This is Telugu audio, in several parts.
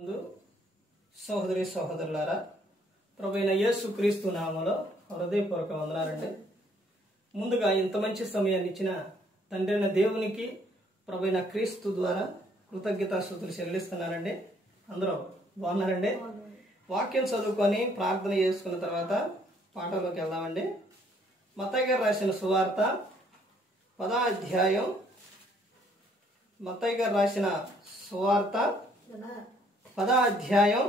సహోదరి సహోదరులారా, ప్రభువైన యేసుక్రీస్తు నామములో హృదయపూర్వక వందనాలండి. ముందుగా ఇంత మంచి సమయాన్ని ఇచ్చిన తండ్రి అయిన దేవునికి ప్రభువైన క్రీస్తు ద్వారా కృతజ్ఞతాస్తుతులు చెల్లిస్తున్నానండి. అందరూ బాగున్నారండి? వాక్యం చదువుకొని ప్రార్థన చేసుకున్న తర్వాత పాఠంలోకి వెళ్దామండి. మత్తయి గారు రాసిన సువార్త 10వ అధ్యాయం. మత్తయి గారు రాసిన సువార్త 10వ అధ్యాయం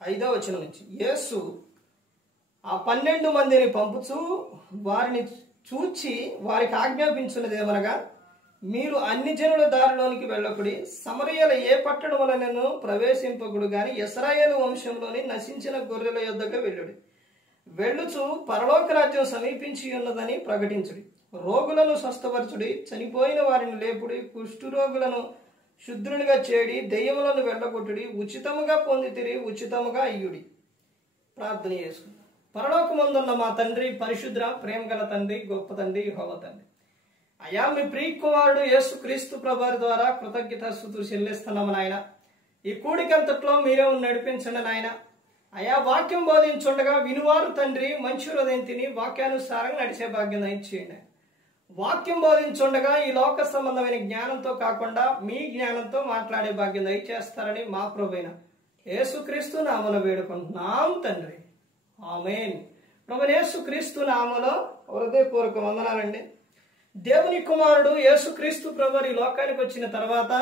5వ వచనం నుంచి, యేసు ఆ 12 మందిని పంపుచూ వారిని చూచి వారికి ఆజ్ఞాపించినదేమనగా, మీరు అన్ని జనుల దారిలోనికి వెళ్ళకుడి, సమరయల ఏ పట్టణములనను ప్రవేశింపకుడు గాని ఇశ్రాయేలు వంశంలోని నశించిన గొర్రెల యొద్దకు వెళ్ళుడి. వెళ్ళుచు పరలోక రాజ్యం సమీపించి ఉన్నదని ప్రకటించుడి. రోగులను స్వస్థపరచుడి, చనిపోయిన వారిని లేపుడి, కుష్ఠరోగులను శుద్ధునిగా చేడి, దెయ్యములను వెళ్ళగొట్టుడి, ఉచితముగా పొందితిరి, ఉచితముగా అయ్యుడి. ప్రార్థన చేసుకుందాం. పరలోకమందున్న మా తండ్రి, పరిశుద్ర ప్రేమ గల తండ్రి, గొప్ప తండ్రి, యెహోవా తండ్రి, అయా మీ ప్రియకుమారుడు యేసుక్రీస్తు ప్రభువారి ద్వారా కృతజ్ఞతాస్తుతులు చెల్లిస్తున్నాము నాయన. ఈ కూడికంతట్లో మీరే నడిపించండి నాయన. అయా వాక్యం బోధించుండగా వినువారు తండ్రి మంచి హృదయం తిని వాక్యానుసారంగా నడిచే భాగ్యం దయచేయండి. వాక్యం బోధించుండగా ఈ లోక సంబంధమైన జ్ఞానంతో కాకుండా మీ జ్ఞానంతో మాట్లాడే భాగ్యం దయచేస్తారని మా ప్రభువైన యేసుక్రీస్తు నామములో వేడుకుంటున్నాం తండ్రి, ఆమేన్. ప్రభువైన యేసుక్రీస్తు నామములో హృదయపూర్వక వందనాలండి. దేవుని కుమారుడు యేసుక్రీస్తు ప్రభువు ఈ లోకానికి వచ్చిన తర్వాత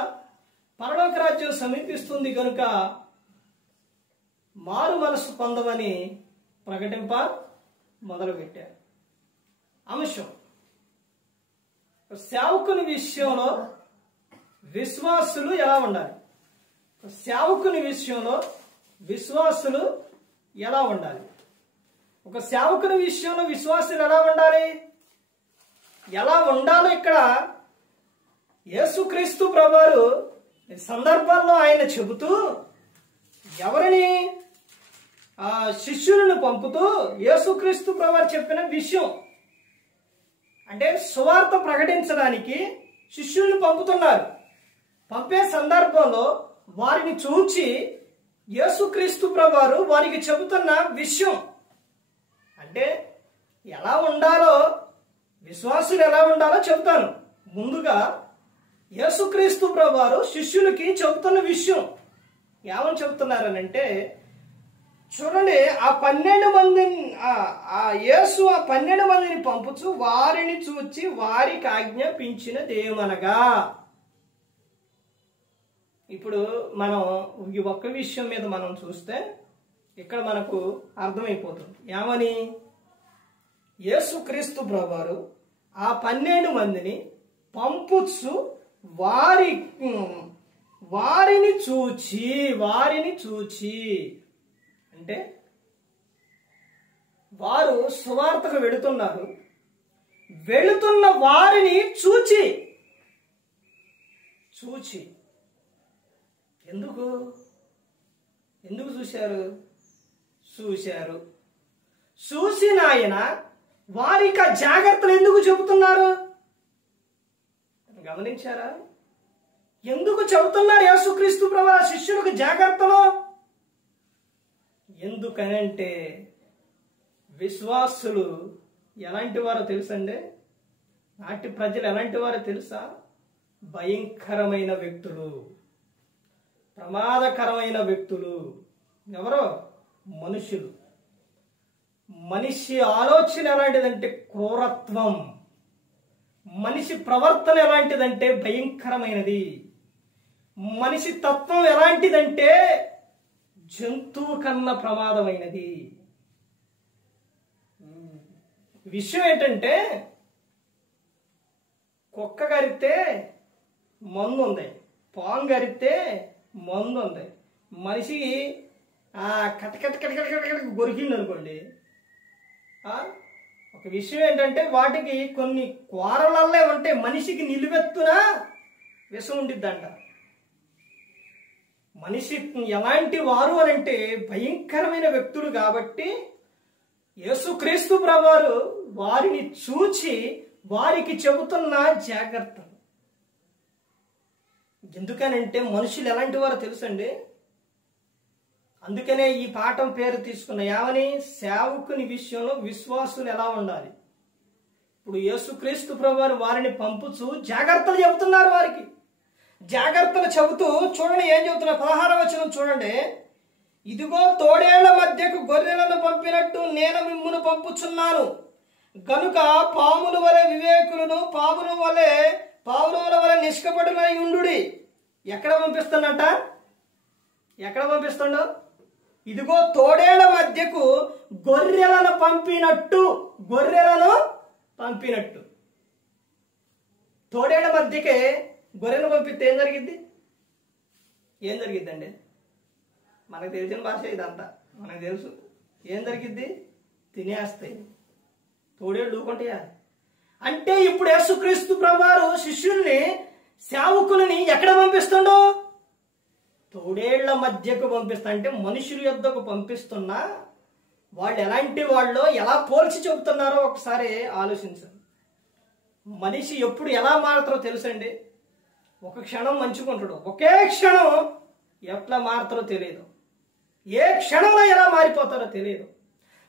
పరలోక రాజ్యం సమీపిస్తుంది కనుక మారు మనసు పొందమని ప్రకటింప మొదలుపెట్టారు. అంశం, సేవకుని విషయంలో విశ్వాసులు ఎలా ఉండాలి? సేవకుని విషయంలో విశ్వాసులు ఎలా ఉండాలి? ఒక సేవకుని విషయంలో విశ్వాసులు ఎలా ఉండాలి? ఎలా ఉండాలో ఇక్కడ యేసుక్రీస్తు ప్రభువారు సందర్భాల్లో ఆయన చెబుతూ ఎవరిని శిష్యులను పంపుతూ యేసుక్రీస్తు ప్రభువారు చెప్పిన విషయం అంటే సువార్త ప్రకటించడానికి శిష్యులను పంపుతున్నారు. పంపే సందర్భంలో వారిని చూచి యేసుక్రీస్తు ప్రభువారు వారికి చెబుతున్న విషయం అంటే ఎలా ఉండాలో, విశ్వాసులు ఎలా ఉండాలో చెబుతాను. ముందుగా యేసుక్రీస్తు ప్రభువారు శిష్యులకి చెబుతున్న విషయం ఏమని చెబుతున్నారనంటే, చూడండి, ఆ 12 మందిని యేసు ఆ 12 మందిని పంపుచు వారిని చూచి వారికి ఆజ్ఞాపించినదేమనగా. ఇప్పుడు మనం ఈ ఒక్క విషయం మీద మనం చూస్తే ఇక్కడ మనకు అర్థమైపోతుంది. ఏమని? యేసుక్రీస్తు ప్రభువారు ఆ 12 మందిని పంపుచు వారిని చూచి అంటే వారు సువార్తకు వెళుతున్నారు. వెళుతున్న వారిని చూచి ఎందుకు చూశారు. చూసిన ఆయన వారికి ఆ జాగ్రత్తలు ఎందుకు చెబుతున్నారు? గమనించారా? ఎందుకు చెబుతున్నారు యేసుక్రీస్తు ప్రభువు శిష్యులకు జాగ్రత్తలు? ఎందుకనంటే విశ్వాసులు ఎలాంటి వారో తెలుసండి. నాటి ప్రజలు ఎలాంటి వారో తెలుసా? భయంకరమైన వ్యక్తులు, ప్రమాదకరమైన వ్యక్తులు. ఎవరో? మనుషులు. మనిషి ఆలోచన ఎలాంటిదంటే క్రూరత్వం. మనిషి ప్రవర్తన ఎలాంటిదంటే భయంకరమైనది. మనిషి తత్వం ఎలాంటిదంటే జంతువు కన్నా ప్రమాదమైనది. విషయం ఏంటంటే, కుక్క గరిస్తే మందు ఉంది, పాము గరిస్తే మందు ఉంది. మనిషికి కటకట గొరికింది అనుకోండి. ఒక విషయం ఏంటంటే, వాటికి కొన్ని కూరలల్లే ఉంటే మనిషికి నిలువెత్తున విషం ఉండిద్దంట. మనిషి ఎలాంటి వారు అని అంటే భయంకరమైన వ్యక్తులు కాబట్టి యేసుక్రీస్తు ప్రభువారు వారిని చూచి వారికి చెబుతున్న జాగ్రత్తలు. ఎందుకనంటే మనుషులు ఎలాంటి వారో తెలుసండి. అందుకనే ఈ పాఠం పేరు తీసుకున్న ఏమని, సేవకుని విషయంలో విశ్వాసులు ఎలా ఉండాలి. ఇప్పుడు యేసుక్రీస్తు ప్రభువారు వారిని పంపుచు జాగ్రత్తలు చెబుతున్నారు. వారికి జాగ్రత్తలు చెబుతూ చూడండి ఏం చెబుతున్నారు. 16వ వచనం చూడండి. ఇదిగో తోడేళ్ల మధ్యకు గొర్రెలను పంపినట్టు నేను మిమ్మును పంపుచున్నాను గనుక పాముల వలె వివేకులను పావుల వలె నిష్కపటులై ఉండుడి. ఎక్కడ పంపిస్తున్నట్ట? ఎక్కడ పంపిస్తుండో? ఇదిగో తోడేళ్ల మధ్యకు గొర్రెలను పంపినట్టు. తోడేళ్ల మధ్యకే గొర్రెను పంపిస్తే ఏం జరిగిద్దండి? మనకు తెలిసిన భాష ఇదంతా, మనకు తెలుసు. ఏం జరిగిద్ది? తినేస్తాయి. తోడేళ్ళు ఊకుంటాయా? అంటే ఇప్పుడు యేసుక్రీస్తు ప్రభువారు శిష్యుల్ని, సేవకులని ఎక్కడ పంపిస్తుండో? తోడేళ్ల మధ్యకు పంపిస్తా. అంటే మనుషుల యొద్దకు పంపిస్తున్నా వాళ్ళు ఎలాంటి వాళ్ళో ఎలా పోల్చి చెబుతున్నారో ఒకసారి ఆలోచించండి. మనిషి ఎప్పుడు ఎలా మారుతారో తెలుసండి. ఒక క్షణం మంచుకుంటాడు, ఒకే క్షణం ఎట్లా మారుతారో తెలియదు. ఏ క్షణంలో ఎలా మారిపోతారో తెలియదు.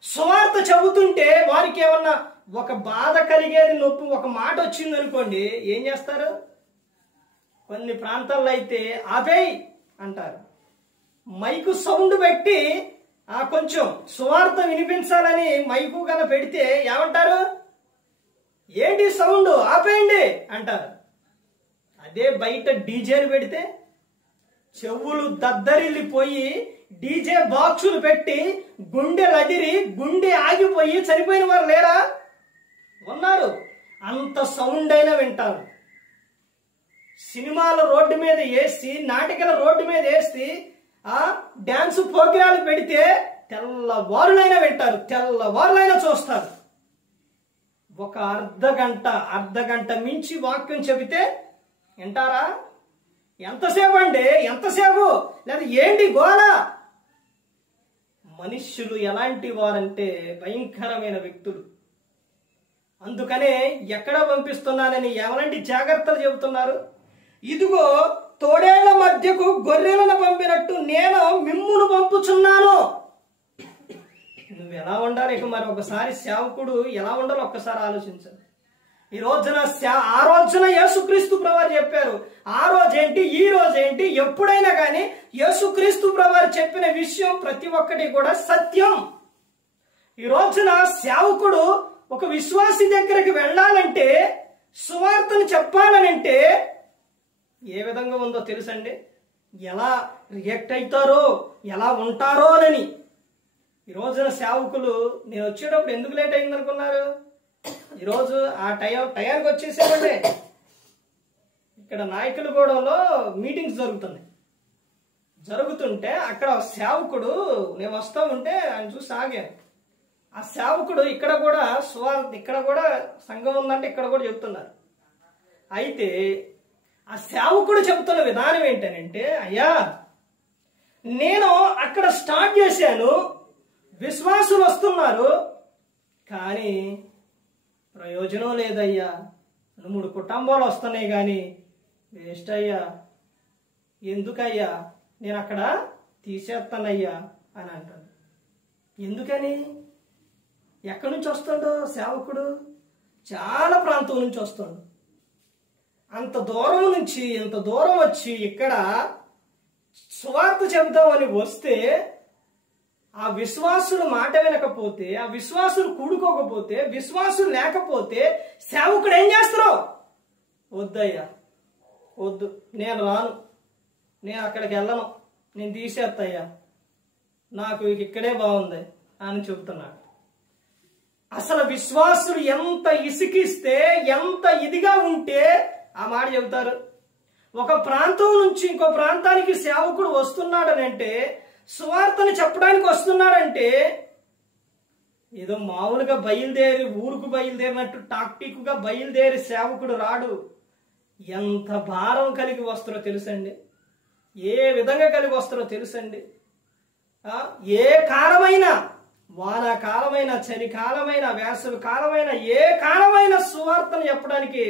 సువార్త చెబుతుంటే వారికి ఏమన్నా ఒక బాధ కలిగేది, నొప్పి, ఒక మాట వచ్చింది అనుకోండి, ఏం చేస్తారు? కొన్ని ప్రాంతాల్లో అయితే ఆపేయ్ అంటారు. మైకు సౌండ్ పెట్టి కొంచెం సువార్త వినిపించాలని మైకు కన్నా పెడితే ఏమంటారు? ఏంటి సౌండ్, ఆపేయండి అంటారు. అదే బయట డీజేలు పెడితే చెవులు దద్దరిల్లిపోయి డీజే బాక్సులు పెట్టి గుండెలు అదిరి గుండె ఆగిపోయి చనిపోయిన వారు లేరా? ఉన్నారు. అంత సౌండ్ అయినా వింటారు. సినిమాల రోడ్డు మీద వేసి, నాటకాల రోడ్డు మీద వేసి డాన్స్ ప్రోగ్రాలు పెడితే తెల్లవారులైనా వింటారు, తెల్లవారులైనా చూస్తారు. ఒక అర్ధగంట మించి వాక్యం చెబితే వింటారా? ఎంతసేపు అండి? ఎంతసేపు? లేదా ఏంటి గోల? మనుష్యులు ఎలాంటి వారంటే భయంకరమైన వ్యక్తులు. అందుకనే ఎక్కడ పంపిస్తున్నానని ఎవరంటి జాగ్రత్తలు చెబుతున్నారు. ఇదిగో తోడేళ్ల మధ్యకు గొర్రెలను పంపినట్టు నేను మిమ్మును పంపుచున్నాను. నువ్వు ఎలా ఉండాలి? ఇక మరి ఒకసారి సేవకుడు ఎలా ఉండాలో ఒక్కసారి ఆలోచించండి. ఆ రోజున యేసుక్రీస్తు ప్రభువారు చెప్పారు. ఆ రోజేంటి, ఈ రోజేంటి, ఎప్పుడైనా కానీ యేసుక్రీస్తు ప్రభువారు చెప్పిన విషయం ప్రతి ఒక్కటి కూడా సత్యం. ఈ రోజున సేవకుడు ఒక విశ్వాసి దగ్గరికి వెళ్ళాలంటే, సువార్తను చెప్పాలనంటే ఏ విధంగా ఉందో తెలుసండి. ఎలా రియాక్ట్ అవుతారో, ఎలా ఉంటారో అని. ఈ రోజున సేవకులు, నేను వచ్చేటప్పుడు ఎందుకు లేట్ అయింది అనుకున్నారు? ఈరోజు ఆ టయానికి వచ్చేసేవండి. ఇక్కడ నాయకులగూడెంలో మీటింగ్స్ జరుగుతుంటే అక్కడ సేవకుడు, నేను వస్తా ఉంటే ఆయన చూసి ఆగాను. ఆ సేవకుడు ఇక్కడ కూడా సంఘం ఉందంటే ఇక్కడ కూడా చెప్తున్నారు. అయితే ఆ సేవకుడు చెప్తున్న విధానం ఏంటనంటే, అయ్యా నేను అక్కడ స్టార్ట్ చేశాను, విశ్వాసులు వస్తున్నారు, కానీ ప్రయోజనం లేదయ్యా. 2-3 కుటుంబాలు వస్తున్నాయి కానీ వేస్ట్ అయ్యా. ఎందుకయ్యా? నేను అక్కడ తీసేస్తానయ్యా అని అంటాను. ఎందుకని? ఎక్కడి నుంచి వస్తాడో సేవకుడు? చాలా ప్రాంతం నుంచి వస్తాడు. అంత దూరం నుంచి ఇంత దూరం వచ్చి ఇక్కడ సువార్త చెబుతామని వస్తే, ఆ విశ్వాసులు మాట వినకపోతే, ఆ విశ్వాసులు కూడుకోకపోతే, విశ్వాసులు లేకపోతే సేవకుడు ఏం చేస్తారు? వద్దయ్యా, వద్దు, నేను రాను, నేను అక్కడికి వెళ్ళను, నేను తీసేస్తాయ్యా, నాకు ఇక్కడే బాగుంది అని చెబుతున్నాడు. అసలు విశ్వాసులు ఎంత ఇసికిస్తే, ఎంత ఇదిగా ఉంటే ఆ మాట చెబుతారు. ఒక ప్రాంతం నుంచి ఇంకో ప్రాంతానికి సేవకుడు వస్తున్నాడనంటే, సువార్తను చెప్పడానికి వస్తున్నాడంటే, ఏదో మామూలుగా ఊరుకు బయలుదేరినట్టు టాక్టిక్గా బయలుదేరి సేవకుడు రాడు. ఎంత భారం కలిగి వస్తారో తెలుసండి, ఏ విధంగా కలిగి వస్తారో తెలుసండి. ఏ కారమైనా వానాకాలమైన, చలికాలమైన, వేసవి కాలమైన, ఏ కాలమైన సువార్తను చెప్పడానికి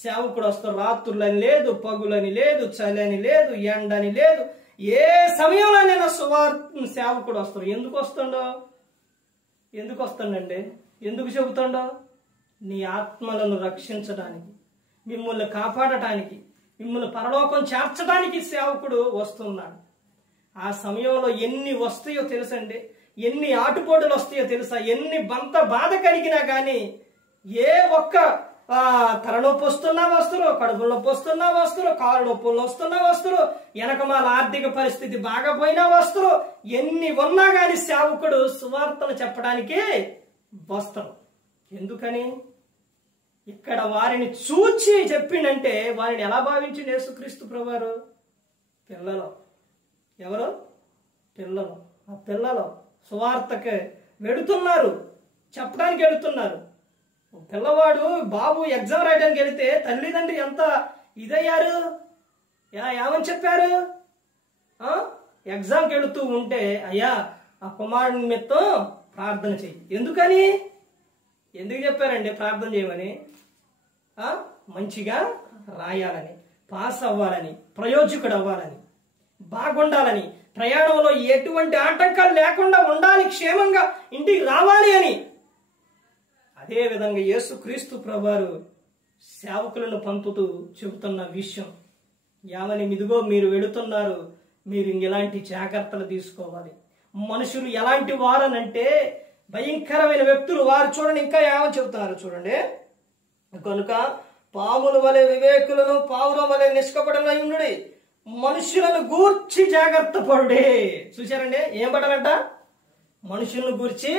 సేవకుడు వస్తాడు. రాత్రులని లేదు, పగులని లేదు, చలని లేదు, ఎండని లేదు, ఏ సమయంలోనైనా సేవకుడు వస్తాడు. ఎందుకు వస్తాడో? ఎందుకు వస్తాడండి? ఎందుకు చెబుతాడో? నీ ఆత్మలను రక్షించడానికి, మిమ్మల్ని కాపాడటానికి, మిమ్మల్ని పరలోకం చేర్చడానికి సేవకుడు వస్తున్నాడు. ఆ సమయంలో ఎన్ని వస్తాయో తెలుసండి, ఎన్ని ఆటుపోటులు వస్తాయో తెలుసా? ఎన్ని బాధ కలిగినా కానీ ఏ ఒక్క తలనొప్పి వస్తున్నా వస్తురు, కడుపు నొప్పి వస్తున్నా వస్తురు, కాలు నొప్పులు వస్తున్నా వస్తురు, వెనకమాల ఆర్థిక పరిస్థితి బాగా పోయినా వస్తురు, ఎన్ని ఉన్నా కానీ సేవకుడు సువార్తను చెప్పడానికి వస్తారు. ఎందుకని? ఇక్కడ వారిని చూచి చెప్పిండంటే వారిని ఎలా భావించింది యేసుక్రీస్తు ప్రభువారు? పిల్లలు. ఎవరు? పిల్లలు. ఆ పిల్లలు సువార్తకి వెడుతున్నారు, చెప్పడానికి వెడుతున్నారు. పిల్లవాడు బాబు ఎగ్జామ్ రాయడానికి వెళితే తల్లిదండ్రి ఎంత ఇదయ్యారు, ఏమని చెప్పారు? ఎగ్జామ్కి వెళుతూ ఉంటే, అయ్యా ఆ కుమారుడి నిమిత్తం ప్రార్థన చెయ్యి. ఎందుకని? ఎందుకు చెప్పారండి ప్రార్థన చేయమని? మంచిగా రాయాలని, పాస్ అవ్వాలని, ప్రయోజకుడు అవ్వాలని, బాగుండాలని, ప్రయాణంలో ఎటువంటి ఆటంకాలు లేకుండా ఉండాలి, క్షేమంగా ఇంటికి రావాలి అని. అదే విధంగా యేసుక్రీస్తు ప్రభువారు సేవకులను పంపుతూ చెబుతున్న విషయం ఏమని? ఇదిగో మీరు వెళుతున్నారు, మీరు ఇలాంటి జాగ్రత్తలు తీసుకోవాలి. మనుషులు ఎలాంటి వారనంటే భయంకరమైన వ్యక్తులు వారు. చూడండి ఇంకా ఏమని చెబుతున్నారు చూడండి. కనుక పాముల వలె వివేకులను, పావురం వలె నిష్కపటులై మనుషులను గూర్చి జాగ్రత్త పడుడే. చూశారండి? ఏం పడాలంట? మనుషులను గూర్చి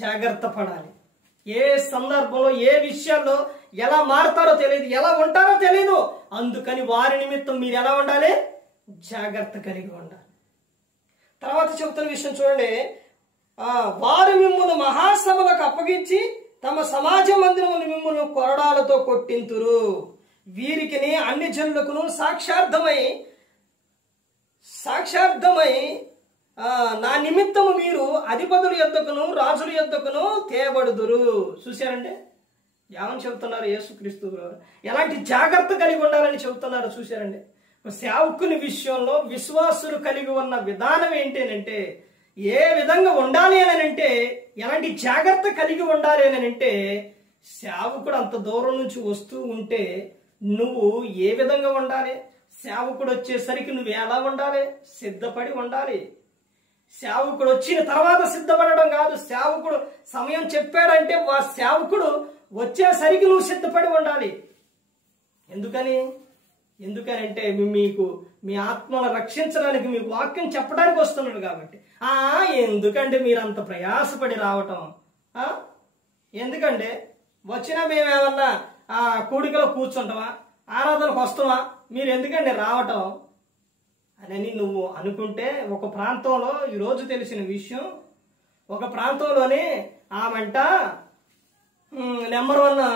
జాగ్రత్త పడాలి. ఏ సందర్భంలో, ఏ విషయాల్లో ఎలా మారుతారో తెలియదు, ఎలా ఉంటారో తెలియదు. అందుకని వారి నిమిత్తం మీరు ఎలా ఉండాలి? జాగ్రత్త కలిగి ఉండాలి. తర్వాత చెబుతున్న విషయం చూడండి. వారు మిమ్మల్ని మహాసభలకు అప్పగించి తమ సమాజ మందిరమును మిమ్మల్ని కొరడాలతో కొట్టింతురు. వీరికి అన్ని జనులకును సాక్షార్థమై నా నిమిత్తము మీరు అధిపతుల యొద్దకును రాజుల యొద్దకును తేబడుదురు. చూశారండి? ఏమని చెబుతున్నారు యేసుక్రీస్తు? ఎలాంటి జాగ్రత్త కలిగి ఉండాలని చెబుతున్నారు చూశారండి? సేవకుని విషయంలో విశ్వాసులు కలిగి ఉన్న విధానం ఏంటంటే, ఏ విధంగా ఉండాలి అని అంటే, ఎలాంటి జాగ్రత్త కలిగి ఉండాలి అని అంటే, సేవకుడు అంత దూరం నుంచి వస్తూ ఉంటే నువ్వు ఏ విధంగా ఉండాలి? సేవకుడు వచ్చేసరికి నువ్వు ఎలా ఉండాలి? సిద్ధపడి ఉండాలి. సేవకుడు వచ్చిన తర్వాత సిద్ధపడడం కాదు. సేవకుడు సమయం చెప్పాడంటే సేవకుడు వచ్చేసరికి నువ్వు సిద్ధపడి ఉండాలి. ఎందుకనంటే మీకు మీ ఆత్మను రక్షించడానికి మీకు వాక్యం చెప్పడానికి వస్తున్నాడు కాబట్టి. ఎందుకంటే మీరు అంత ప్రయాసపడి రావటం? ఎందుకంటే వచ్చినా మేమేమన్నా కూడికలో కూర్చుంటామా, ఆరాధనకు వస్తామా, మీరు ఎందుకండి రావటం అని నువ్వు అనుకుంటే, ఒక ప్రాంతంలో ఈరోజు తెలిసిన విషయం, ఒక ప్రాంతంలోనే ఆమంట నెంబర్ 1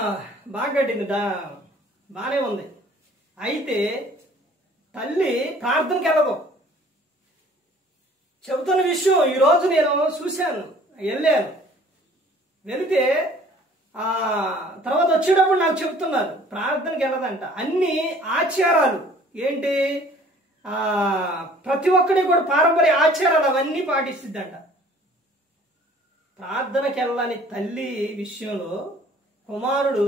బాగా కట్టింది, బాగానే ఉంది. అయితే తల్లి ప్రార్థనకి వెళ్ళదు. చెబుతున్న విషయం ఈరోజు నేను చూశాను, వెళ్ళాను. వెళితే తర్వాత వచ్చేటప్పుడు నాకు చెప్తున్నారు ప్రార్థనకి వెళ్ళదంట. అన్ని ఆచారాలు ఏంటి, ప్రతి ఒక్కడి కూడా పారంపర్య ఆచారాలు అవన్నీ పాటిస్తుందంట. ప్రార్థనకి వెళ్ళని తల్లి విషయంలో కుమారుడు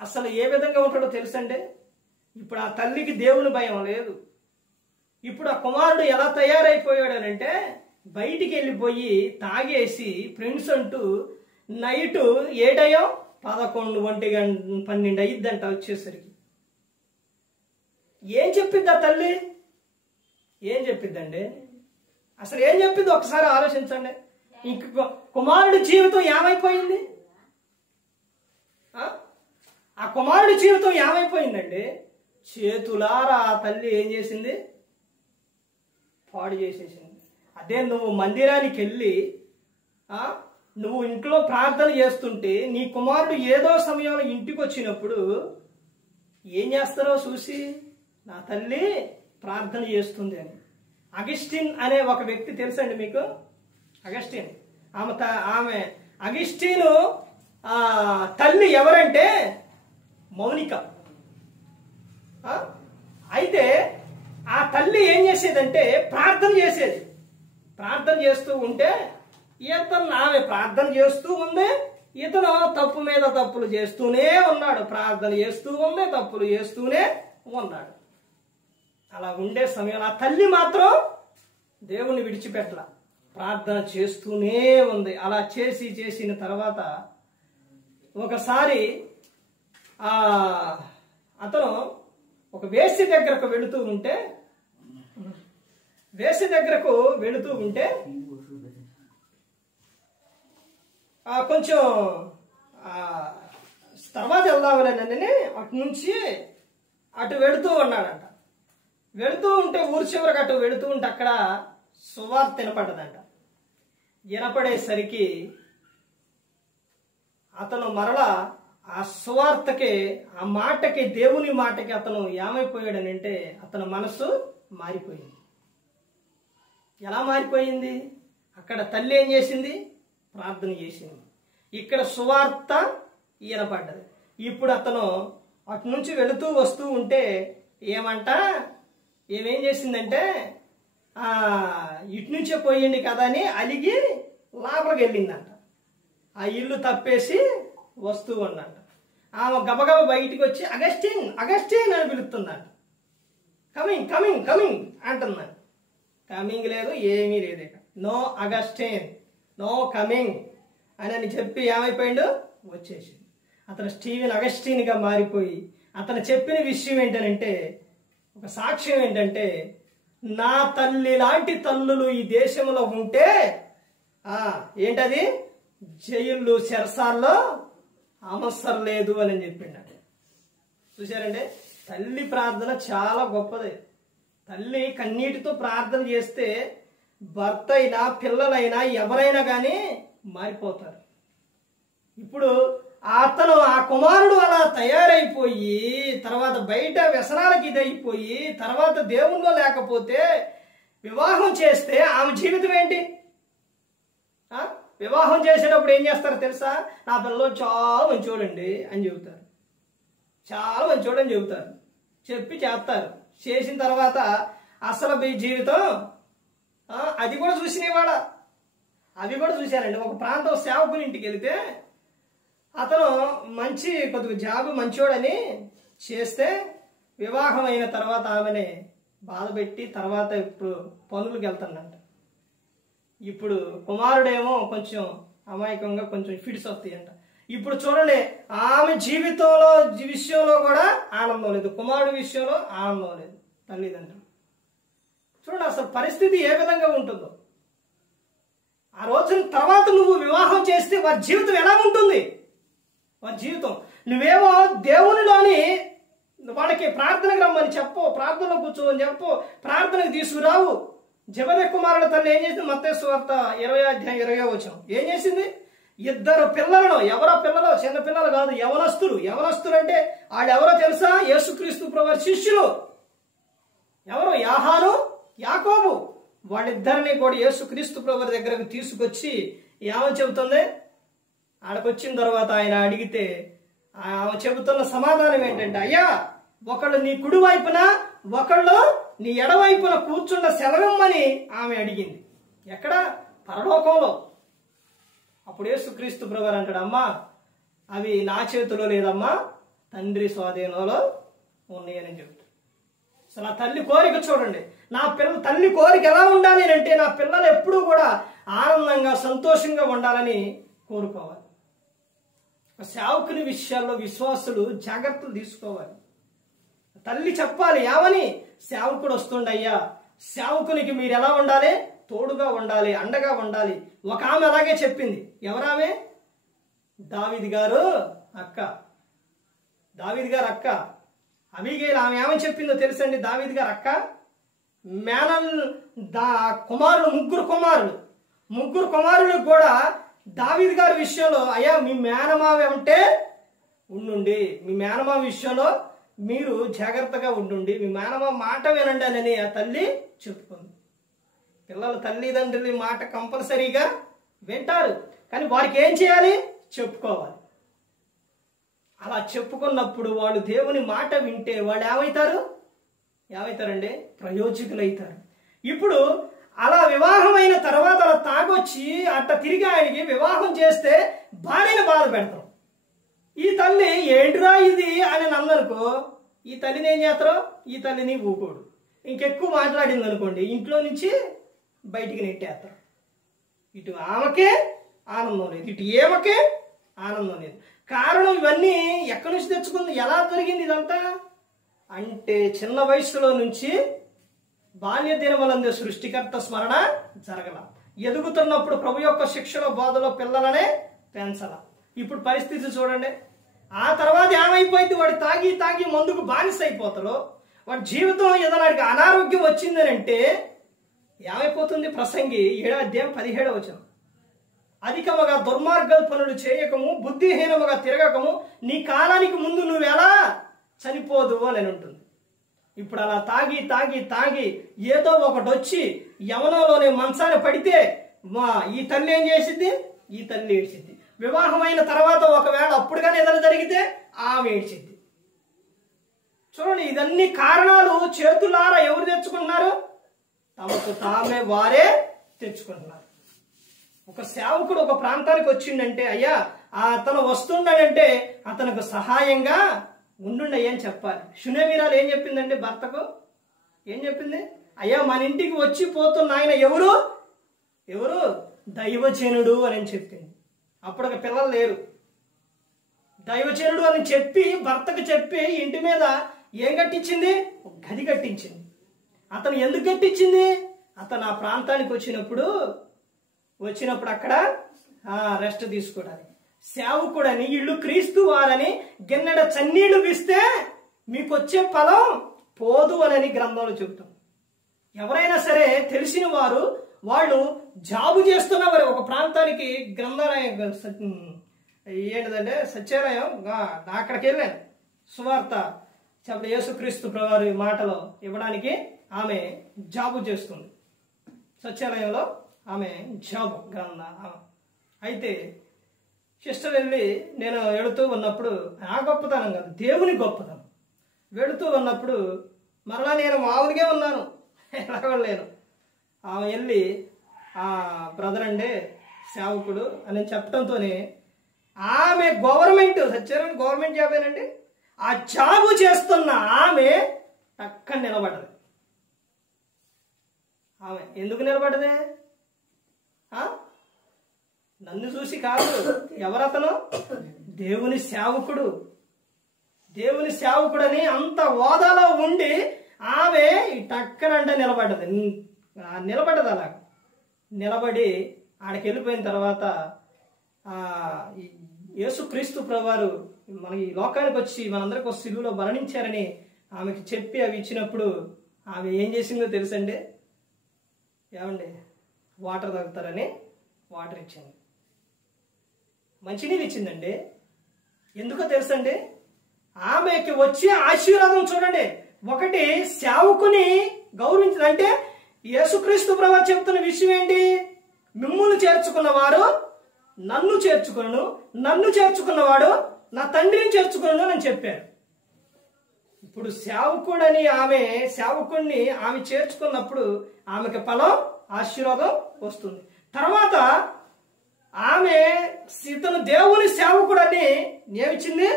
అసలు ఏ విధంగా ఉంటాడో తెలుసండి? ఇప్పుడు ఆ తల్లికి దేవుని భయం లేదు. ఇప్పుడు ఆ కుమారుడు ఎలా తయారైపోయాడనంటే, బయటికి వెళ్ళిపోయి తాగేసి ఫ్రెండ్స్ అంటూ నైటు 7 11 1 12 అయ్యిద్దంట వచ్చేసరికి. ఏం చెప్పిద్ది ఆ తల్లి? ఏం చెప్పిద్దండి? అసలు ఏం చెప్పింది ఒకసారి ఆలోచించండి. ఇంక కుమారుడి జీవితం ఏమైపోయింది? ఆ కుమారుడి జీవితం ఏమైపోయిందండి? చేతులారా ఆ తల్లి ఏం చేసింది? పాడు చేసేసింది. అదే నువ్వు మందిరానికి వెళ్ళి నువ్వు ఇంట్లో ప్రార్థన చేస్తుంటే నీ కుమారుడు ఏదో సమయంలో ఇంటికి వచ్చినప్పుడు ఏం చేస్తారో చూసి, నా తల్లి ప్రార్థన చేస్తుంది అని. అగస్టిన్ అనే ఒక వ్యక్తి తెలుసండి మీకు? అగస్టిన్ ఆమె అగస్టీను తల్లి ఎవరంటే మౌనిక. అయితే ఆ తల్లి ఏం చేసేదంటే ప్రార్థన చేసేది. ప్రార్థన చేస్తూ ఉంటే ఆమె ప్రార్థన చేస్తూ ఉంది, ఇతను తప్పు మీద తప్పులు చేస్తూనే ఉన్నాడు. ప్రార్థన చేస్తూ ఉంది, తప్పులు చేస్తూనే ఉన్నాడు. అలా ఉండే సమయంలో ఆ తల్లి మాత్రం దేవుణ్ణి విడిచిపెట్టల, ప్రార్థన చేస్తూనే ఉంది. అలా చేసిన తర్వాత ఒకసారి అతను ఒక వేశ్య దగ్గరకు వెళుతూ ఉంటే కొంచెం తర్వాత వెళ్దామని అటు నుంచి అటు వెళుతూ ఉన్నాడంట. వెళుతూ ఉంటే ఊరి చివరికి అటు వెళుతూ ఉంటే అక్కడ సువార్త వినపడ్డదంట. వినపడేసరికి అతను మరలా ఆ సువార్తకి, ఆ మాటకి, దేవుని మాటకి అతను ఏమైపోయాడనంటే అతని మనసు మారిపోయింది. ఎలా మారిపోయింది? అక్కడ తల్లి ఏం చేసింది? ప్రార్థన చేసింది. ఇక్కడ సువార్త వినపడ్డది. ఇప్పుడు అతను అటు నుంచి వెళుతూ వస్తూ ఉంటే ఏమేం చేసిందంటే ఇటు నుంచే పోయింది కదా అని అలిగి లోపలికి వెళ్ళిందంట. ఆ ఇల్లు తప్పేసి వస్తూ ఉందంట. ఆమె గబగబ బయటికి వచ్చి అగస్టిన్ అగస్టిన్ అని పిలుస్తుందంట. కమింగ్ కమింగ్ కమింగ్ అంటుందంట. కమింగ్ లేదు, ఏమీ లేదు. ఇక నో అగస్టిన్, నో కమింగ్ అని చెప్పి ఏమైపోయిండు? వచ్చేసింది. అతను స్టీవెన్ అగస్టిన్గా మారిపోయి అతను చెప్పిన విషయం ఏంటంటే, ఒక సాక్ష్యం ఏంటంటే, నా తల్లి లాంటి తల్లులు ఈ దేశంలో ఉంటే ఏంటది జైళ్ళు చెరసాల్లో అవసరం లేదు అని చెప్పిండ. చూశారండి, తల్లి ప్రార్థన చాలా గొప్పది. తల్లి కన్నీటితో ప్రార్థన చేస్తే భర్త అయినా పిల్లలైనా ఎవరైనా కానీ మారిపోతారు. ఇప్పుడు అతను ఆ కుమారుడు అలా తయారైపోయి తర్వాత బయట వ్యసనాలకు ఇదైపోయి తర్వాత దేవుల్లో లేకపోతే వివాహం చేస్తే ఆమె జీవితం ఏంటి? వివాహం చేసేటప్పుడు ఏం చేస్తారో తెలుసా? నా పిల్లలు చాలా మంచోడండి అని చెబుతారు, చాలా మంచోడని చెబుతారు, చెప్పి చేస్తారు. చేసిన తర్వాత అసలు మీ జీవితం అది కూడా చూసినవాడ, అవి కూడా చూశారండి. ఒక ప్రాంతం సేవకుని ఇంటికి వెళితే అతను మంచి కొద్దిగా జాబ్ మంచోడని చేస్తే వివాహం అయిన తర్వాత ఆమెని బాధపెట్టి తర్వాత ఇప్పుడు పనులకు వెళ్తానంట. ఇప్పుడు కుమారుడేమో కొంచెం అమాయకంగా కొంచెం ఫిట్స్ వస్తాయంట. ఇప్పుడు చూడండి, ఆమె జీవితంలో విషయంలో కూడా ఆనందం లేదు, కుమారుడి విషయంలో ఆనందం లేదు. తల్లిదండ్రులు చూడండి అసలు పరిస్థితి ఏ విధంగా ఉంటుందో. ఆ రోజున తర్వాత నువ్వు వివాహం చేస్తే వారి జీవితం ఎలా ఉంటుంది? వారి జీవితం నువ్వేమో దేవునిలోని వాడికి ప్రార్థనకు రమ్మని చెప్పు, ప్రార్థనలో కూర్చోని చెప్పు, ప్రార్థనకు తీసుకురావు. జబదే కుమారుడు తల్లి ఏం చేసింది? మత్తయి సువార్త 20:20 ఏం చేసింది? ఇద్దరు పిల్లలను, ఎవరో పిల్లలు, చిన్న పిల్లలు కాదు, యవనస్తులు. యవనస్తులు అంటే వాళ్ళు ఎవరో తెలుసా? యేసుక్రీస్తు ప్రభువు శిష్యులు. ఎవరు? యాహాను, యాకోబు. వాళ్ళిద్దరిని కూడా యేసుక్రీస్తు ప్రభువు దగ్గరకు తీసుకొచ్చి ఏమని చెబుతుంది? ఆడకొచ్చిన తర్వాత ఆయన అడిగితే ఆమె చెబుతున్న సమాధానం ఏంటంటే, అయ్యా ఒకళ్ళు నీ కుడి వైపున ఒకళ్ళు నీ ఎడవైపున కూర్చున్న సెలవిమ్మని ఆమె అడిగింది. ఎక్కడ? పరలోకంలో. అప్పుడు యేసుక్రీస్తు ప్రభువు అంటాడు, అమ్మా అవి నా చేతిలో లేదమ్మా, తండ్రి స్వాధీనంలో ఉన్నాయని చెబుతాడు. అసలు ఆ తల్లి కోరిక చూడండి. నా తల్లి కోరిక ఎలా ఉండాలి అంటే, నా పిల్లలు ఎప్పుడూ కూడా ఆనందంగా సంతోషంగా ఉండాలని కోరుకోవాలి. సేవకుని విషయాల్లో విశ్వాసులు జాగ్రత్తలు తీసుకోవాలి. తల్లి చెప్పాలి ఏమని? సేవకుడు వస్తుండయ్యా, సేవకునికి మీరు ఎలా ఉండాలి? తోడుగా ఉండాలి, అండగా ఉండాలి. ఒక ఆమె అలాగే చెప్పింది. ఎవరామె? దావీదు గారు అక్క. దావీదు గారు అక్క అబీగైల్. ఆమె ఏమని చెప్పిందో తెలుసండి? దావీదు గారు అక్క కుమారులు, ముగ్గురు కుమారులకు కూడా దావీదు గారి విషయంలో, అయ్యా మీ మేనమావ అంటే ఉండుండి, మీ మేనమావ విషయంలో మీరు జాగ్రత్తగా ఉండుండి, మీ మేనమావ మాట వినండి అని ఆ తల్లి చెప్పుకుంది. పిల్లలు తల్లిదండ్రుల మాట కంపల్సరీగా వింటారు, కానీ వారికి ఏం చేయాలి? చెప్పుకోవాలి. అలా చెప్పుకున్నప్పుడు వాళ్ళు దేవుని మాట వింటే వాళ్ళు ఏమవుతారండి? ప్రయోజకులైతారు. ఇప్పుడు అలా వివాహమైన తర్వాత అలా తాగొచ్చి అట్ట తిరిగి ఆయనకి వివాహం చేస్తే భార్యను బాధ పెడతాం. ఈ తల్లి ఏంటిరా ఇది అని అందనుకో, ఈ తల్లిని ఏం చేస్తారో, ఈ తల్లిని ఊకోడు. ఇంకెక్కువ మాట్లాడింది అనుకోండి, ఇంట్లో నుంచి బయటికి నెట్టేస్తారు. ఇటు ఆమెకే ఆనందం లేదు, ఇటు ఏమకే ఆనందం లేదు. కారణం ఇవన్నీ ఎక్కడి నుంచి తెచ్చుకుంది? ఎలా జరిగింది ఇదంతా అంటే చిన్న వయసులో నుంచి బాల్య దినములందు సృష్టికర్త స్మరణ జరగల. ఎదుగుతున్నప్పుడు ప్రభు యొక్క శిక్షలో బోధలో పిల్లలనే పెంచాల. ఇప్పుడు పరిస్థితి చూడండి. ఆ తర్వాత ఏమైపోయింది? వాడు తాగి తాగి మందుకు బానిస అయిపోతాడు. వాడి జీవితం ఏదైనా అనారోగ్యం వచ్చిందని అంటే ఏమైపోతుంది? ప్రసంగి 7వ అధ్యాయం 17వ వచనం. అధికముగా దుర్మార్గ పనులు చేయకము, బుద్ధిహీనముగా తిరగకము, నీ కాలానికి ముందు నువ్వెలా చనిపోదు అని ఉంటుంది. ఇప్పుడు అలా తాగి తాగి తాగి ఏదో ఒకటి వచ్చి యవనంలోనే మంచాన పడితే ఈ తల్లి ఏం చేసిద్ది? ఈ తల్లి ఏడ్చిద్ది. వివాహమైన తర్వాత ఒకవేళ అప్పుడుగానే ఏదైనా జరిగితే ఆమె ఏడ్చిద్ది. చూడండి, ఇదన్నీ కారణాలు చేతులారా ఎవరు తెచ్చుకుంటున్నారు? తమకు తామే వారే తెచ్చుకుంటున్నారు. ఒక సేవకుడు ఒక ప్రాంతానికి వచ్చిండంటే, అయ్యా అతను వస్తుండనంటే అతనికి సహాయంగా ఉండుండయ్యా అని చెప్పాలి. శునేమిరాలు ఏం చెప్పిందంటే భర్తకు? ఏం చెప్పింది? అయ్యా మన ఇంటికి వచ్చి పోతున్న ఆయన ఎవరు? దైవజనుడు అని చెప్పింది. అప్పుడు ఒక పిల్లలు లేరు. దైవజనుడు అని చెప్పి భర్తకు చెప్పి ఇంటి మీద ఏం కట్టించింది? గది కట్టించింది. అతను ఎందుకు కట్టించింది? అతను ఆ ప్రాంతానికి వచ్చినప్పుడు అక్కడ రెస్ట్ తీసుకోవడానికి. సేవకుడని ఇల్లు క్రీస్తు వారని గిన్నెడ చన్నీళ్లు విస్తే మీకు వచ్చే ఫలం పోదు అని గ్రంథంలో చెబుతాం. ఎవరైనా సరే తెలిసిన వారు వాళ్ళు జాబు చేస్తున్నవారు ఒక ప్రాంతానికి గ్రంథాలయం ఏంటిదంటే సత్యాలయం, అక్కడికి వెళ్ళాను సువార్త చెప్పి యేసుక్రీస్తు వారి మాటలో ఇవ్వడానికి. ఆమె జాబు చేస్తుంది సత్యాలయంలో, ఆమె జాబు గ్రంథ. అయితే సిస్టర్ వెళ్ళి నేను వెళుతూ ఉన్నప్పుడు, ఆ గొప్పతనం కాదు దేవుని గొప్పతనం, వెళుతూ ఉన్నప్పుడు మరలా నేను మామూలుగా ఉన్నాను, ఎలాగలేను. ఆమె వెళ్ళి బ్రదర్ అండే సేవకుడు అని చెప్పడంతోనే ఆమె సత్యారాయణ గవర్నమెంట్ జాబేనండి, ఆ జాబు చేస్తున్న ఆమె టక్కన నిలబడదు. ఆమె ఎందుకు నిలబడదే? నన్ను చూసి కాదు. ఎవరతను? దేవుని సేవకుడని అంత హోదాలో ఉండి ఆమె టక్కనంటే నిలబడ్డది. అలా నిలబడి ఆడికి వెళ్ళిపోయిన తర్వాత యేసుక్రీస్తు ప్రభువారు మన ఈ లోకానికి వచ్చి మనందరికి ఒక సిలువలో మరణించారని ఆమెకి చెప్పి అవి ఇచ్చినప్పుడు ఆమె ఏం చేసిందో తెలుసండి? ఏమండి, వాటర్ తాగుతారని వాటర్ ఇచ్చింది, మంచినీళ్ళు ఇచ్చిందండి. ఎందుకో తెలుసండి? ఆమెకి వచ్చే ఆశీర్వాదం చూడండి. ఒకటి సేవకుని గౌరవించిందంటే యేసుక్రీస్తు ప్రభువు చెప్తున్న విషయం ఏంటి? మిమ్మును చేర్చుకున్నవారు నన్ను చేర్చుకును, నన్ను చేర్చుకున్నవాడు నా తండ్రిని చేర్చుకును అని చెప్పారు. ఇప్పుడు సేవకుడిని ఆమె చేర్చుకున్నప్పుడు ఆమెకి ఫలం ఆశీర్వాదం వస్తుంది. తర్వాత ఆమె ఇతను దేవుని సేవకుడని ఏమిచ్చింది?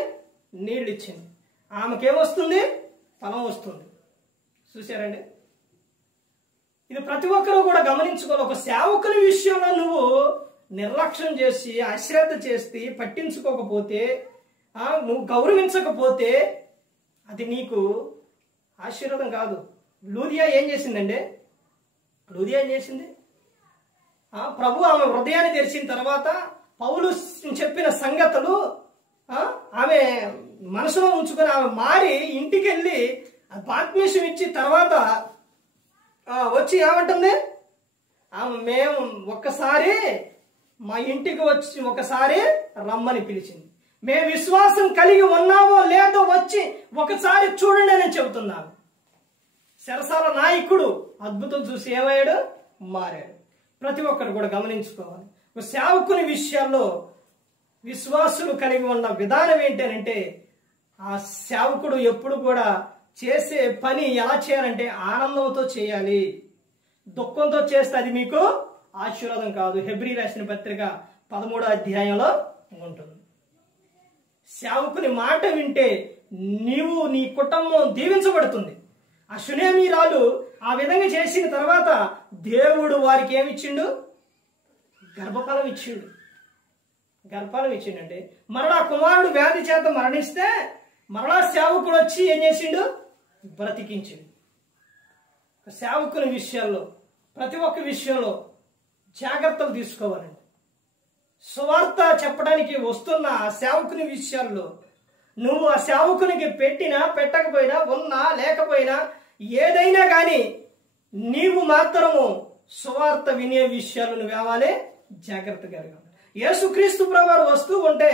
నీళ్ళు ఇచ్చింది. ఆమెకేమొస్తుంది? ఫలం వస్తుంది. చూసారండి? ఇది ప్రతి ఒక్కరూ కూడా గమనించుకోవాలి. ఒక సేవకుని విషయంలో నువ్వు నిర్లక్ష్యం చేసి అశ్రద్ధ చేసి పట్టించుకోకపోతే, నువ్వు గౌరవించకపోతే అది నీకు ఆశీర్వాదం కాదు. లూదియా ఏం చేసిందండి? ప్రభు ఆమె హృదయాన్ని తెరిచిన తర్వాత పౌలు చెప్పిన సంగతులు ఆమె మనసులో ఉంచుకొని ఆమె మారి ఇంటికి వెళ్ళి బాప్తిసం ఇచ్చి తర్వాత వచ్చి ఏమంటుంది? మేము ఒక్కసారి మా ఇంటికి వచ్చి ఒకసారి రమ్మని పిలిచింది. మేము విశ్వాసం కలిగి ఉన్నామో లేదో వచ్చి ఒకసారి చూడండి అని చెబుతున్నాను. చెరసాల నాయకుడు అద్భుతం చూసి ఏమయ్యాడు? మారాడు. ప్రతి ఒక్కరు కూడా గమనించుకోవాలి. ఒక సేవకుని విషయాల్లో విశ్వాసులు కలిగి ఉన్న విధానం ఏంటంటే, ఆ సేవకుడు ఎప్పుడు కూడా చేసే పని ఎలా చేయాలంటే ఆనందంతో చేయాలి. దుఃఖంతో చేస్తే అది మీకు ఆశీర్వాదం కాదు. హెబ్రీ రాసిన పత్రిక 13వ అధ్యాయంలో ఉంటుంది. సేవకుని మాట వింటే నీవు నీ కుటుంబం దీవించబడుతుంది. ఆ షునేమీరాలు ఆ విధంగా చేసిన తర్వాత దేవుడు వారికి ఏమిచ్చిండు? గర్భఫలం ఇచ్చిండు. గర్భఫలం ఇచ్చిండంటే మరలా కుమారుడు వ్యాధి చేత మరణిస్తే మరలా సేవకుడు వచ్చి ఏం చేసిండు? బ్రతికించిండు. సేవకుని విషయాల్లో ప్రతి ఒక్క విషయంలో జాగ్రత్తలు తీసుకోవాలండి. సువార్త చెప్పడానికి వస్తున్న ఆ సేవకుని విషయాల్లో నువ్వు ఆ సేవకునికి పెట్టినా పెట్టకపోయినా ఉన్నా లేకపోయినా ఏదైనా కానీ నీవు మాత్రము సువార్త వినే విషయాలు నువ్వేవాలి జాగ్రత్తగా. యేసుక్రీస్తు ప్రభువారు వస్తూ ఉంటే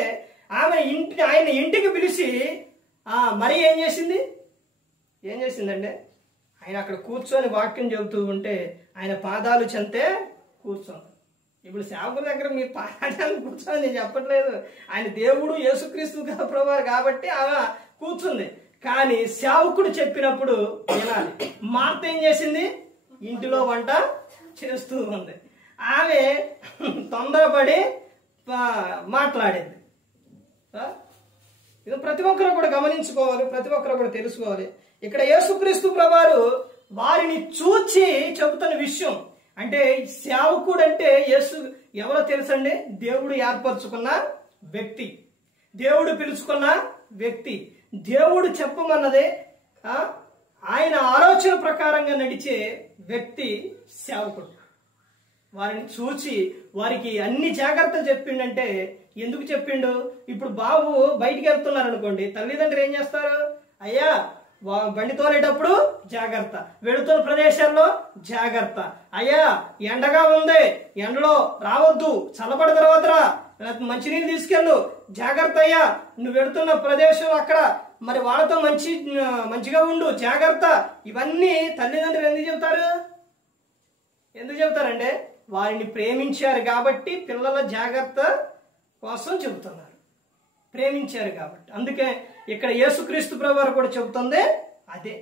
ఆయన ఇంటికి పిలిచి మరి ఏం చేసిందంటే ఆయన అక్కడ కూర్చొని వాక్యం చెబుతూ ఉంటే ఆయన పాదాలు చెంతే కూర్చోండి. ఇప్పుడు సేవకుల దగ్గర మీ పాదాలు కూర్చొని నేను చెప్పట్లేదు. ఆయన దేవుడు యేసుక్రీస్తు ప్రభువారు కాబట్టి ఆమె కూర్చుంది. కానీ సేవకుడు చెప్పినప్పుడు వినాలి. మార్త ఏం చేసింది? ఇంటిలో వంట చేస్తూ ఉంది. ఆమె తొందరపడి మాట్లాడింది. ఇది ప్రతి ఒక్కరు కూడా గమనించుకోవాలి, ప్రతి ఒక్కరు కూడా తెలుసుకోవాలి. ఇక్కడ యేసుక్రీస్తు ప్రభువారు వారిని చూచి చెబుతున్న విషయం అంటే సేవకుడు అంటే ఎవరో తెలుసండి? దేవుడు ఏర్పరచుకున్న వ్యక్తి, దేవుడు పిలుచుకున్న వ్యక్తి, దేవుడు చెప్పమన్నదే ఆయన ఆలోచన ప్రకారంగా నడిచే వ్యక్తి సేవకుడు. వారిని చూచి వారికి అన్ని జాగ్రత్తలు చెప్పిండంటే ఎందుకు చెప్పిండు? ఇప్పుడు బాబు బయటికి వెళ్తున్నారు అనుకోండి, తల్లిదండ్రులు ఏం చేస్తారు? అయ్యా బండి తోలేటప్పుడు జాగ్రత్త, వెళుతున్న ప్రదేశాల్లో జాగ్రత్త, అయ్యా ఎండగా ఉంది ఎండలో రావద్దు, చల్లబడి తర్వాత రా, మంచినీళ్ళు తీసుకెళ్ళు, జాగ్రత్త అయ్యా, నువ్వు వెళుతున్న ప్రదేశం అక్కడ మరి వాళ్ళతో మంచిగా ఉండు, జాగ్రత్త. ఇవన్నీ తల్లిదండ్రులు ఎందుకు చెబుతారంటే వారిని ప్రేమించారు కాబట్టి, పిల్లల జాగ్రత్త కోసం చెబుతున్నారు, ప్రేమించారు కాబట్టి. అందుకే ఇక్కడ యేసుక్రీస్తు ప్రభువారు కూడా చెబుతుంది అదే.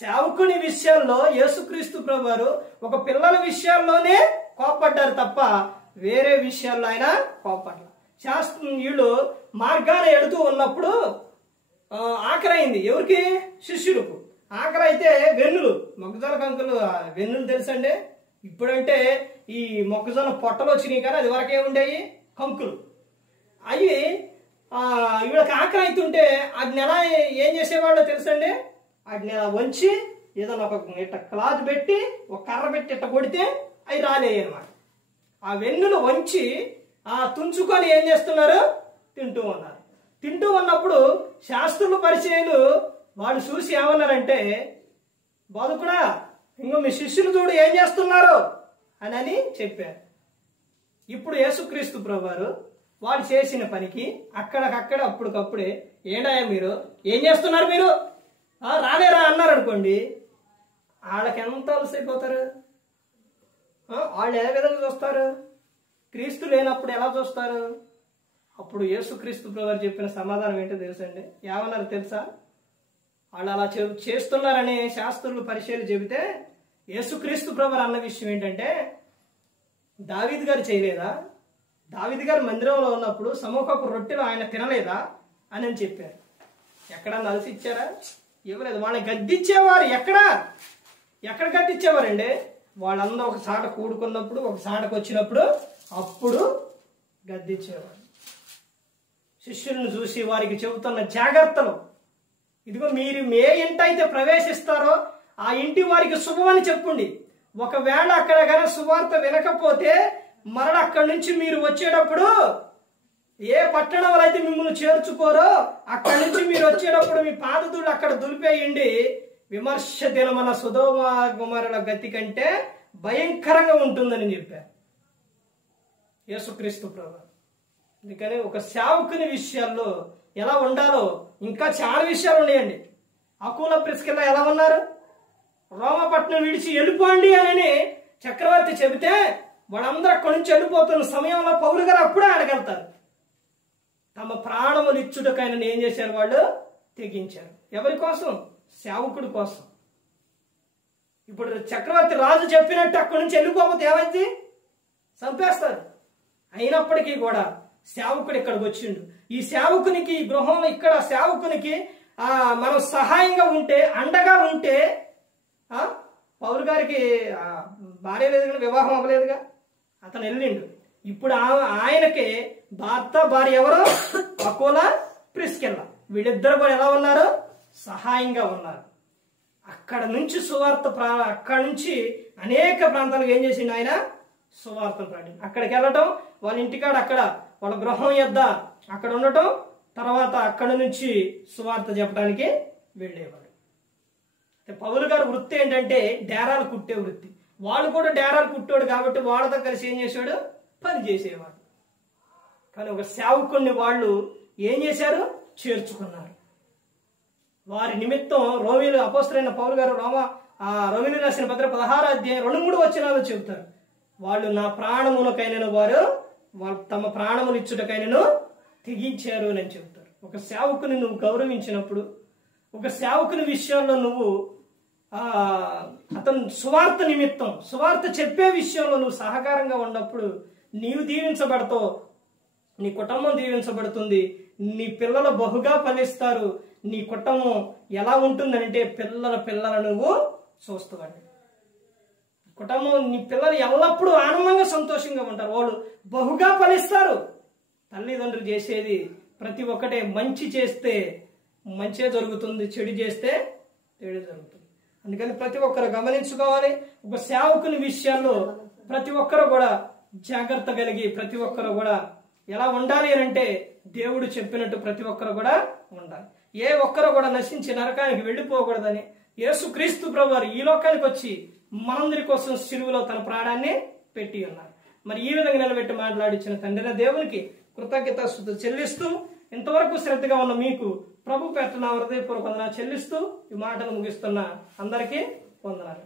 సేవకుని విషయాల్లో యేసుక్రీస్తు ప్రభువారు ఒక పిల్లల విషయాల్లోనే కోపడ్డారు తప్ప వేరే విషయాల్లో ఆయన కోపడ్డారు. వీళ్ళు మార్గాన ఎడుతూ ఉన్నప్పుడు ఆకరైంది. ఎవరికి? శిష్యులకు. ఆకలి అయితే వెన్నులు, మొక్కజొన్న కంకులు వెన్నులు తెలుసండి. ఇప్పుడంటే ఈ మొక్కజొన్న పొట్టలు వచ్చినాయి, కానీ అది వరకే ఉండేవి కంకులు. అవి వీళ్ళకి ఆకలి అవుతుంటే వాటిని ఎలా ఏం చేసేవాళ్ళో తెలుసండి? వాటిని వంచి ఏదైనా ఒక ఇట్ట క్లాత్ పెట్టి ఒక కర్ర పెట్టి ఇట్ట కొడితే అవి రాలేయి అన్నమాట. ఆ వెన్నులు వంచి తుంచుకొని ఏం చేస్తున్నారు? తింటూ ఉన్నారు. తింటూ ఉన్నప్పుడు శాస్త్రులు పరిచయులు వాడు చూసి ఏమన్నారంటే, బోధకుడా ఇంకో మీ శిష్యులు చూడు ఏం చేస్తున్నారు అని చెప్పారు. ఇప్పుడు యేసుక్రీస్తు ప్రభువారు వాడు చేసిన పనికి అక్కడికక్కడ అప్పటికప్పుడే ఏడాయా మీరు ఏం చేస్తున్నారు, మీరు రాలేరా అన్నారు అనుకోండి, వాళ్ళకి ఎంత అలసైపోతారు. వాళ్ళు ఏ విధంగా చూస్తారు? క్రీస్తు లేనప్పుడు ఎలా చూస్తారు? అప్పుడు యేసుక్రీస్తు ప్రభువారు చెప్పిన సమాధానం ఏంటో తెలుసండి? ఏమన్నారు తెలుసా? వాళ్ళు అలా చేస్తున్నారని శాస్త్రులు పరిచయాలు చెబితే యేసుక్రీస్తు ప్రభువారు అన్న విషయం ఏంటంటే, దావీదు గారు చేయలేదా? దావీదు గారు మందిరంలో ఉన్నప్పుడు సమూహపు రొట్టెలు ఆయన తినలేదా అని చెప్పారు. ఎక్కడన్నా అలసి ఇచ్చారా? ఇవ్వలేదు. వాళ్ళని గద్దించేవారు. ఎక్కడ గద్దించేవారండి? వాళ్ళందరూ ఒక చాట కూడుకున్నప్పుడు, ఒక చాటకు వచ్చినప్పుడు అప్పుడు గద్దించేవారు. శిష్యులను చూసి వారికి చెబుతున్న జాగ్రత్తలు, ఇదిగో మీరు ఏ ఇంటి అయితే ప్రవేశిస్తారో ఆ ఇంటి వారికి శుభమని చెప్పండి. ఒకవేళ అక్కడ కానీ సువార్త వినకపోతే మరల అక్కడి నుంచి మీరు వచ్చేటప్పుడు ఏ పట్టణంలో అయితే మిమ్మల్ని చేర్చుకోరో అక్కడి నుంచి మీరు వచ్చేటప్పుడు మీ పాదతులు అక్కడ దులిపేయండి. విమర్శ దినమన సొదొమ గొమొర్రా గతి కంటే భయంకరంగా ఉంటుందని చెప్పారు యేసుక్రీస్తు ప్రభువు. అందుకని ఒక సేవకుని విషయాల్లో ఎలా ఉండాలో ఇంకా చాలా విషయాలు ఉన్నాయండి. అకూల ప్రిస్కిల్లా ఎలా ఉన్నారు? రోమపట్నం విడిచి వెళ్ళిపోండి అని చక్రవర్తి చెబితే వాళ్ళందరూ అక్కడి నుంచి వెళ్ళిపోతున్న సమయంలో పౌలు గారు అప్పుడే అడగలుగుతారు. తమ ప్రాణములు ఇచ్చుటకైనా ఏం చేశారు? వాళ్ళు తెగించారు. ఎవరి కోసం? సేవకుడి కోసం. ఇప్పుడు చక్రవర్తి రాజు చెప్పినట్టు అక్కడి నుంచి వెళ్ళిపోతే ఏమైంది? చంపేస్తారు. అయినప్పటికీ కూడా సేవకుడు ఇక్కడికి వచ్చిండు. ఈ సేవకునికి, ఈ గృహంలో ఇక్కడ సేవకునికి మనం సహాయంగా ఉంటే, అండగా ఉంటే, పౌలు గారికి భార్య లేదు కానీ వివాహం అవ్వలేదుగా, అతను వెళ్ళిండు. ఇప్పుడు ఆయనకి భర్త భార్య ఎవరు? అకోలా, ప్రిస్కిల్లా. వీళ్ళిద్దరు కూడా ఎలా ఉన్నారు? సహాయంగా ఉన్నారు. అక్కడ నుంచి సువార్త అక్కడ నుంచి అనేక ప్రాంతాలకు ఏం చేసిండు ఆయన? సువార్త ప్రకటన. అక్కడికి వెళ్ళటం, వాళ్ళ ఇంటికాడ అక్కడ వాళ్ళ గృహం యొద్ద అక్కడ ఉండటం, తర్వాత అక్కడి నుంచి సువార్త చెప్పడానికి వెళ్ళేవాడు. పౌలు గారి వృత్తి ఏంటంటే డేరాలు కుట్టే వృత్తి. వాళ్ళు కూడా డేరాలు కుట్టాడు కాబట్టి వాళ్ళతో కలిసి ఏం చేశాడు? పని చేసేవాడు. కానీ ఒక సేవకుడిని వాళ్ళు ఏం చేశారు? చేర్చుకున్నారు. వారి నిమిత్తం రోమిలు అపోస్తలుడైన పౌలు గారు రోమిలు రాసిన పత్రిక 16వ అధ్యాయం 2-3 వచనాలు చెబుతారు. వాళ్ళు నా ప్రాణములకైనను వారు తమ ప్రాణములు ఇచ్చుటకైనను తెగించారు అని చెబుతారు. ఒక సేవకుని నువ్వు గౌరవించినప్పుడు, ఒక సేవకుని విషయంలో నువ్వు అతను సువార్త నిమిత్తం, సువార్త చెప్పే విషయంలో నువ్వు సహకారంగా ఉన్నప్పుడు నీవు దీవించబడతావు, నీ కుటుంబం దీవించబడుతుంది, నీ పిల్లలు బహుగా ఫలిస్తారు. నీ కుటుంబం ఎలా ఉంటుందంటే పిల్లల నువ్వు చూస్తావండి. కుటుంబం, నీ పిల్లలు ఎల్లప్పుడూ ఆనందంగా సంతోషంగా ఉంటారు. వాళ్ళు బహుగా ఫలిస్తారు. తల్లిదండ్రులు చేసేది ప్రతి ఒక్కటే, మంచి చేస్తే మంచే జరుగుతుంది, చెడు చేస్తే చెడు జరుగుతుంది. అందుకని ప్రతి ఒక్కరు గమనించుకోవాలి. ఒక సేవకుని విషయాల్లో ప్రతి ఒక్కరు కూడా జాగ్రత్త కలిగి, ప్రతి ఒక్కరు కూడా ఎలా ఉండాలి అని అంటే దేవుడు చెప్పినట్టు ప్రతి ఒక్కరు కూడా ఉండాలి. ఏ ఒక్కరు కూడా నశించి నరకానికి వెళ్ళిపోకూడదని యేసుక్రీస్తు ప్రభువారు ఈ లోకానికి వచ్చి మనందరి కోసం సిలువలో తన ప్రాణాన్ని పెట్టి ఉన్నారు. మరి ఈ విధంగా నిలబెట్టి మాట్లాడించిన తండ్రి దేవునికి కృతజ్ఞతాస్తుతులు చెల్లిస్తూ, ఇంతవరకు శ్రద్ధగా ఉన్న మీకు ప్రభు పేరున హృదయపూర్వక వందనాలు చెల్లిస్తూ ఈ మాటలు ముగిస్తున్న అందరికీ వందనాలు.